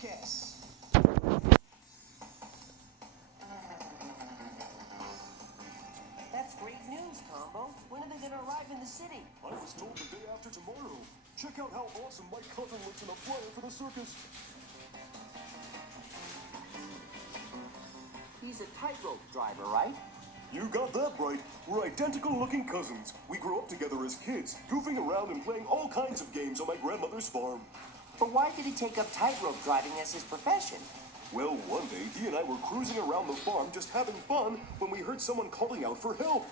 circus. That's great news, Combo. When are they going to arrive in the city? I was told the day after tomorrow. Check out how awesome my cousin looks in a flyer for the circus. He's a tightrope driver, right? You got that right. We're identical-looking cousins. We grew up together as kids, goofing around and playing all kinds of games on my grandmother's farm. But why did he take up tightrope driving as his profession? Well, one day, he and I were cruising around the farm just having fun when we heard someone calling out for help.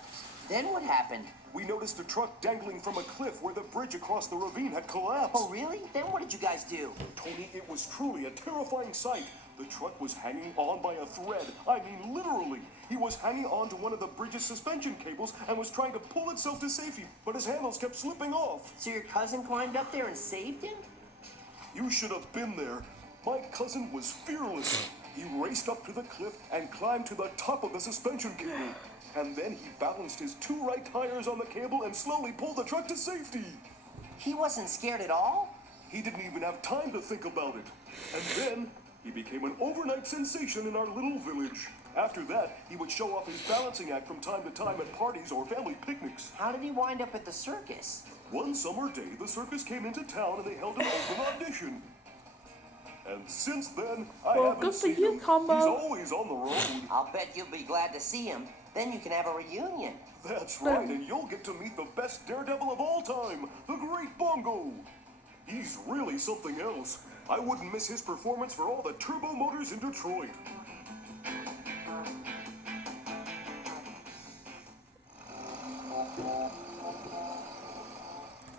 Then what happened? We noticed a truck dangling from a cliff where the bridge across the ravine had collapsed. Oh, really? Then what did you guys do? Tony, it was truly a terrifying sight. The truck was hanging on by a thread. I mean, literally. He was hanging on to one of the bridge's suspension cables and was trying to pull itself to safety, but his handles kept slipping off. So your cousin climbed up there and saved him? You should have been there. My cousin was fearless. He raced up to the cliff and climbed to the top of the suspension cable. And then he balanced his two right tires on the cable and slowly pulled the truck to safety. He wasn't scared at all? He didn't even have time to think about it. And then he became an overnight sensation in our little village. After that, he would show off his balancing act from time to time at parties or family picnics. How did he wind up at the circus? One summer day, the circus came into town and they held an open audition. And since then, I haven't seen him. Combo. He's always on the road. I'll bet you'll be glad to see him. Then you can have a reunion. That's right, and you'll get to meet the best daredevil of all time, the great Bongo. He's really something else. I wouldn't miss his performance for all the turbo motors in Detroit.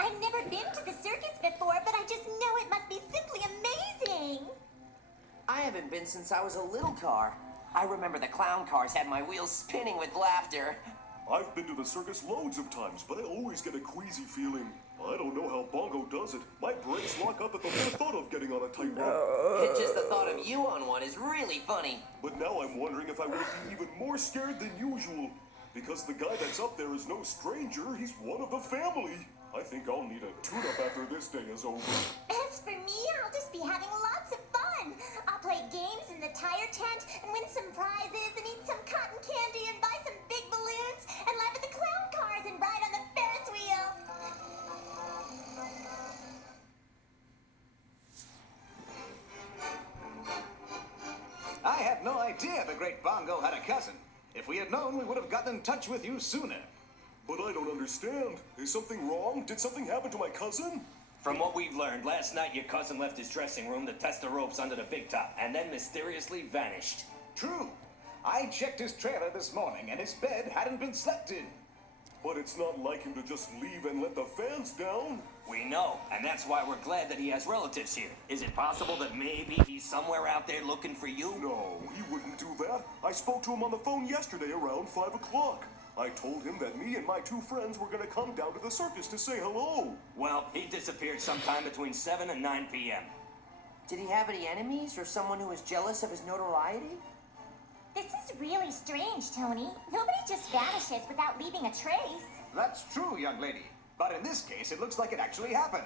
I've never been to the circus before, but I just know it must be simply amazing. I haven't been since I was a little car. I remember the clown cars had my wheels spinning with laughter. I've been to the circus loads of times, but I always get a queasy feeling. I don't know how Bongo does it. My brakes lock up at the mere thought of getting on a tightrope. Just the thought of you on one is really funny. But now I'm wondering if I won't be even more scared than usual. Because the guy that's up there is no stranger, he's one of the family. I think I'll need a tune-up after this day is over. As for me, I'll just be having lots of fun. I'll play games in the tire tent and win some prizes and eat some cotton candy and buy some big balloons and laugh at the clown cars and ride on the Ferris wheel. I had no idea the great Bongo had a cousin. If we had known, we would have gotten in touch with you sooner. But I don't understand. Is something wrong? Did something happen to my cousin? From what we've learned, last night your cousin left his dressing room to test the ropes under the big top and then mysteriously vanished. True. I checked his trailer this morning and his bed hadn't been slept in. But it's not like him to just leave and let the fans down. We know, and that's why we're glad that he has relatives here. Is it possible that maybe he's somewhere out there looking for you? No, he wouldn't do that. I spoke to him on the phone yesterday around 5 o'clock. I told him that me and my two friends were going to come down to the circus to say hello. Well, he disappeared sometime between 7 and 9 p.m. Did he have any enemies or someone who was jealous of his notoriety? This is really strange, Tony. Nobody just vanishes without leaving a trace. That's true, young lady. But in this case, it looks like it actually happened.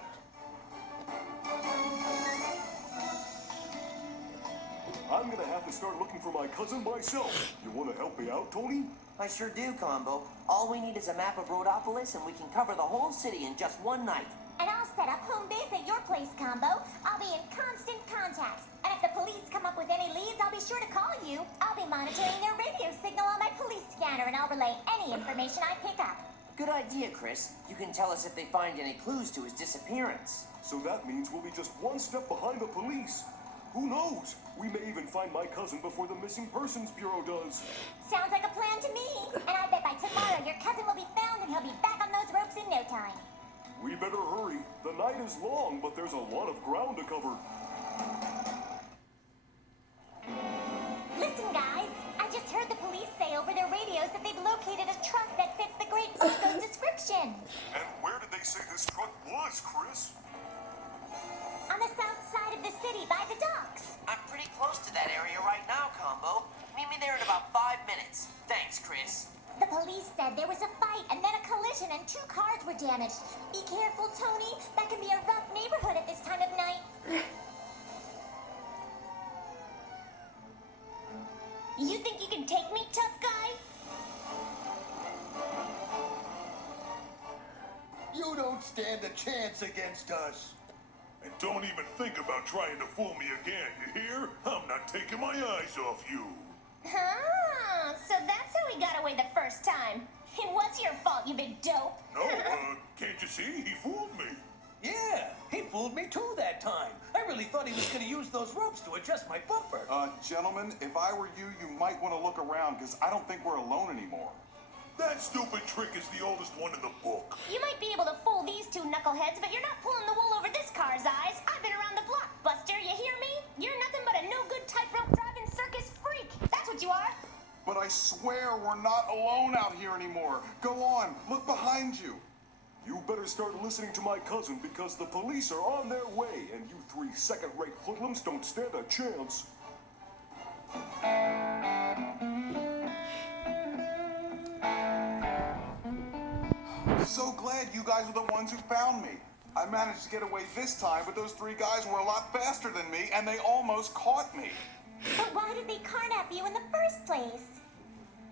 I'm going to have to start looking for my cousin myself. You want to help me out, Tony? I sure do, Combo. All we need is a map of Rhodopolis and we can cover the whole city in just one night. And I'll set up home base at your place, Combo. I'll be in constant contact. And if the police come up with any leads, I'll be sure to call you. I'll be monitoring their radio signal on my police scanner, and I'll relay any information I pick up. Good idea, Chris. You can tell us if they find any clues to his disappearance. So that means we'll be just one step behind the police. Who knows? We may even find my cousin before the Missing Persons Bureau does. Sounds like a plan to me. And I bet by tomorrow your cousin will be found and he'll be back on those ropes in no time. We better hurry. The night is long, but there's a lot of ground to cover. Listen, guys. I just heard the police say over their radios that they've located a truck that fits the Great Bongo's description. And where did they say this truck was, Chris? On the south side of the city by the docks. I'm pretty close to that area right now, Combo. Meet me there in about 5 minutes. Thanks, Chris. The police said there was a fight and then a collision and 2 cars were damaged. Be careful. careful, Tony. That can be a rough neighborhood at this time of night. stand a chance against us. And don't even think about trying to fool me again, you hear? I'm not taking my eyes off you. Oh, so that's how he got away the first time. It was your fault, you big dope. No, can't you see? He fooled me. Yeah, he fooled me too that time. I really thought he was going to use those ropes to adjust my bumper. Gentlemen, if I were you, you might want to look around, because I don't think we're alone anymore. That stupid trick is the oldest one in the book. You might be able to fool these two knuckleheads, but you're not pulling the wool over this car's eyes. I've been around the block, Buster, you hear me? You're nothing but a no-good tightrope driving circus freak. That's what you are. But I swear we're not alone out here anymore. Go on, look behind you. You better start listening to my cousin, because the police are on their way, and you three second-rate hoodlums don't stand a chance. I'm so glad you guys are the ones who found me. I managed to get away this time, but those three guys were a lot faster than me, and they almost caught me. But why did they carnap you in the first place?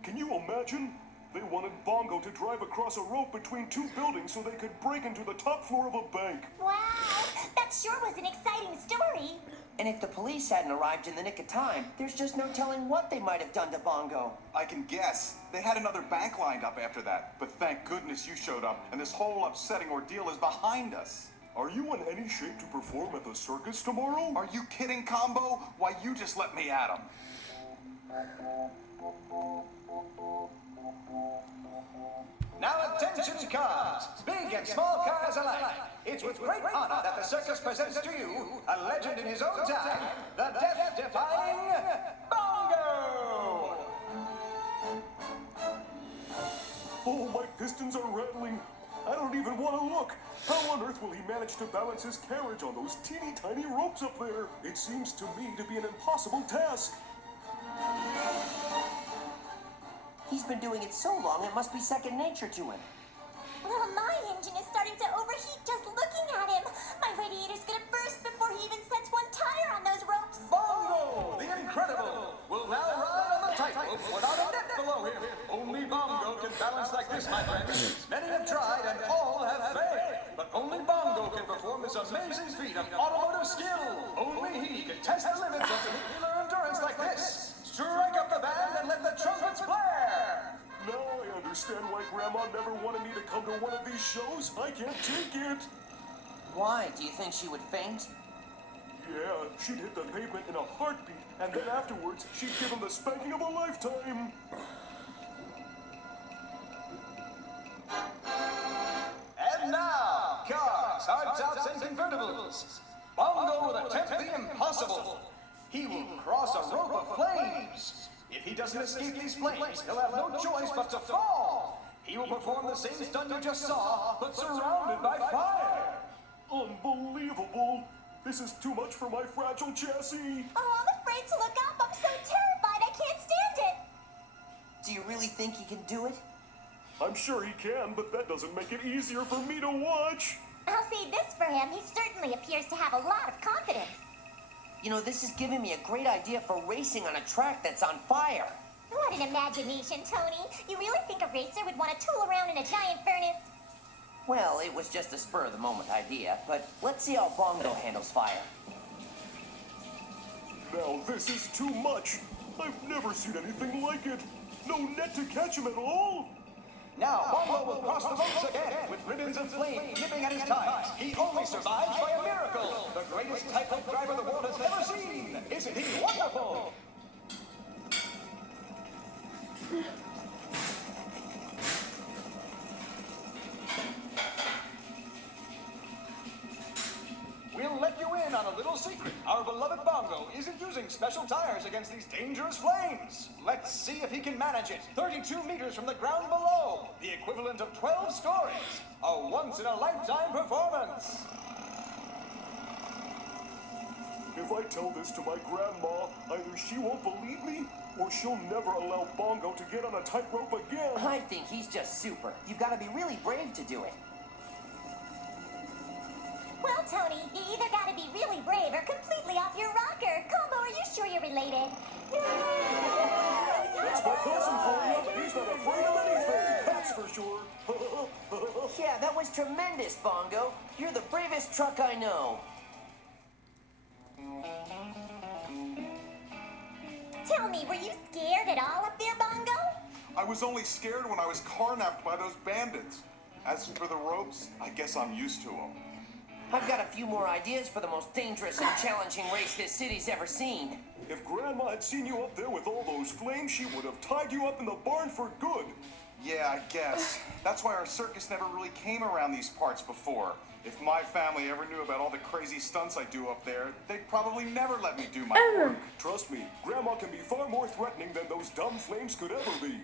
Can you imagine? They wanted Bongo to drive across a rope between two buildings so they could break into the top floor of a bank. Wow, that sure was an exciting story. And if the police hadn't arrived in the nick of time, there's just no telling what they might have done to Bongo. I can guess. They had another bank lined up after that, but thank goodness you showed up, and this whole upsetting ordeal is behind us. Are you in any shape to perform at the circus tomorrow? Are you kidding, Combo? Why, you just let me at 'em. Now attention cars, big and small cars alike. It's with great honor that the circus presents to you a legend in his own time, the death-defying Bongo! Oh, my pistons are rattling. I don't even want to look. How on earth will he manage to balance his carriage on those teeny tiny ropes up there? It seems to me to be an impossible task. He's been doing it so long, it must be second nature to him. Well, my engine is starting to overheat just looking at him. My radiator's gonna burst before he even sets one tire on those ropes. Bongo, the incredible, will now ride on the tightrope without a net below him. Only Bongo can balance like this, my friends. Many have tried and all have failed. But only Bongo can perform this amazing feat of automotive skill. Only he can test the limits of vehicular endurance like this. Strike up the band and let the trumpets blare. Now I understand why Grandma never wanted me to come to one of these shows. I can't take it. Why? Do you think she would faint? Yeah, she'd hit the pavement in a heartbeat, and then afterwards, she'd give him the spanking of a lifetime. And now, cars, hardtops, and convertibles. Bongo will attempt the impossible. He will cross a rope of flames. If he doesn't escape these flames, he'll have no choice but to fall. He will perform the same stunt you just saw, but surrounded by fire. Unbelievable. This is too much for my fragile chassis. Oh, I'm afraid to look up. I'm so terrified I can't stand it. Do you really think he can do it? I'm sure he can, but that doesn't make it easier for me to watch. I'll say this for him. He certainly appears to have a lot of confidence. You know, this is giving me a great idea for racing on a track that's on fire. What an imagination, Tony. You really think a racer would want to tool around in a giant furnace? Well, it was just a spur-of-the-moment idea, but let's see how Bongo handles fire. Now this is too much. I've never seen anything like it. No net to catch him at all. Now, Bongo will cross the ropes again with ribbons of flame nipping at his tires. He only survives by a miracle. The greatest tightrope driver the world has ever seen. Isn't he wonderful? We'll let you in on a little secret. Our beloved Bongo isn't using special tires against these dangerous flames. Let's see if he can manage it. 32 meters from the ground below, the equivalent of 12 stories. A once-in-a-lifetime performance. If I tell this to my grandma, either she won't believe me, or she'll never allow Bongo to get on a tightrope again. I think he's just super. You've got to be really brave to do it. Well, Tony, you either gotta be really brave or completely off your rocker. Combo, are you sure you're related? That's my cousin for you. He's not afraid of anything, that's for sure. yeah, that was tremendous, Bongo. You're the bravest truck I know. Tell me, were you scared at all up there, Bongo? I was only scared when I was carnapped by those bandits. As for the ropes, I guess I'm used to them. I've got a few more ideas for the most dangerous and challenging race this city's ever seen. If Grandma had seen you up there with all those flames, she would have tied you up in the barn for good. Yeah, I guess. That's why our circus never really came around these parts before. If my family ever knew about all the crazy stunts I do up there, they'd probably never let me do my work. Trust me, Grandma can be far more threatening than those dumb flames could ever be.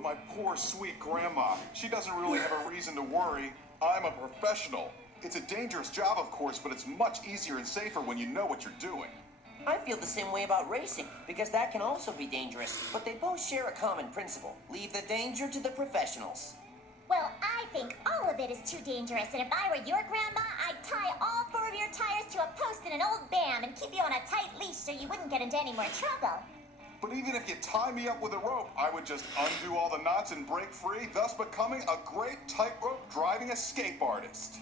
My poor, sweet grandma. She doesn't really have a reason to worry. I'm a professional. It's a dangerous job, of course, but it's much easier and safer when you know what you're doing. I feel the same way about racing, because that can also be dangerous. But they both share a common principle. Leave the danger to the professionals. Well, I think all of it is too dangerous, and if I were your grandma, I'd tie all 4 of your tires to a post in an old BAM and keep you on a tight leash so you wouldn't get into any more trouble. But even if you tie me up with a rope, I would just undo all the knots and break free, thus becoming a great tightrope driving escape artist.